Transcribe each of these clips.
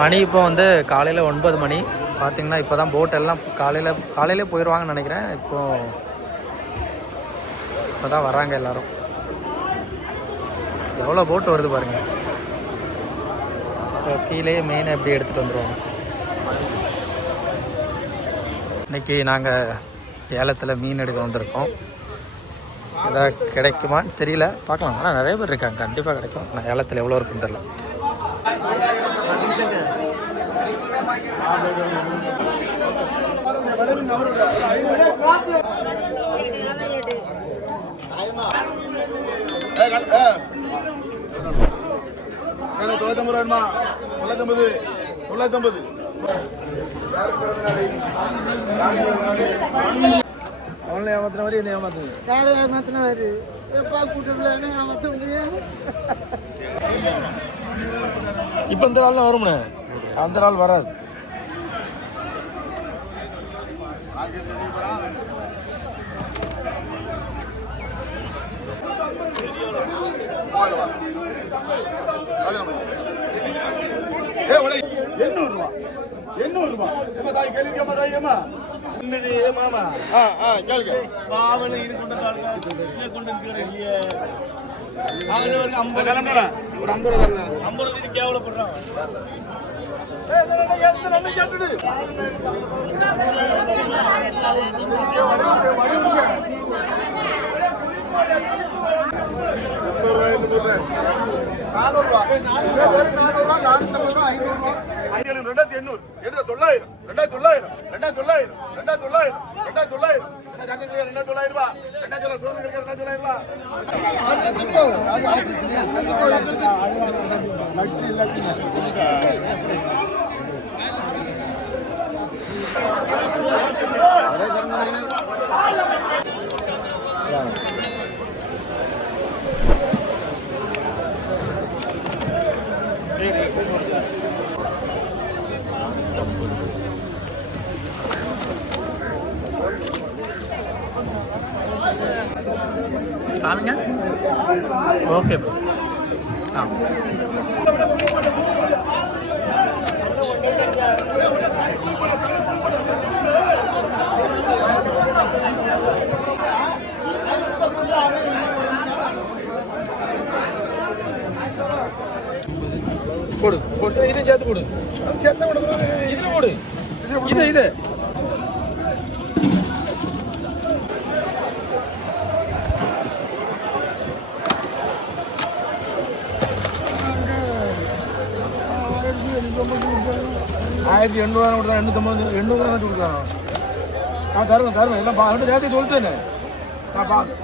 மணி இப்போ வந்து காலையில் 9 மணி. பார்த்திங்கன்னா இப்போ தான் போட் எல்லாம் காலையிலே போயிடுவாங்கன்னு நினைக்கிறேன். இப்போ தான் வராங்க எல்லோரும். எவ்வளோ போட் வருது பாருங்கள். ஸோ கீழே மெயினாக எப்படி எடுத்துகிட்டு வந்துடுவாங்க. இன்றைக்கி நாங்கள் ஏலத்தில் மீன் எடுக்க வந்திருக்கோம். எதாவது கிடைக்குமான்னு தெரியல, பார்க்கலாம். ஆனால் நிறைய பேர் இருக்காங்க, கண்டிப்பாக கிடைக்கும். நான் ஏலத்தில் எவ்வளோ இருக்குன்னு தெரியல. அவனை ஏமாத்தின மாதிரி என்ன ஏமாத்துங்க. யாரை ஏமாத்தின மாதிரி எப்பா கூட்டத்தில் என்ன ஏமாற்ற முடியும். இப்போ இந்த நாள் தான் வரும்ண்ணே, அந்த நாள் வராது. காமிங்க. Okay bro. ஆ கொடு கொடு, இதை சேர்த்து கொடு, சேர்த்து கொடு, இதில் கொடு, இது 1800 கொடுத்தா 850 தான் கொடுக்குறான். நான் தருவேன் எல்லாம் ரெண்டு சேர்த்து சொல்லிட்டேன். நான் பார்க்க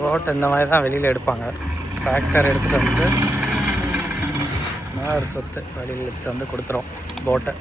போட் இந்த மாதிரி தான் வெளியில் எடுப்பாங்க. டிராக்டர் எடுத்துகிட்டு வந்து ஒரு சொத்து வெளியில் எடுத்துகிட்டு வந்து கொடுத்துரும் போட்டை.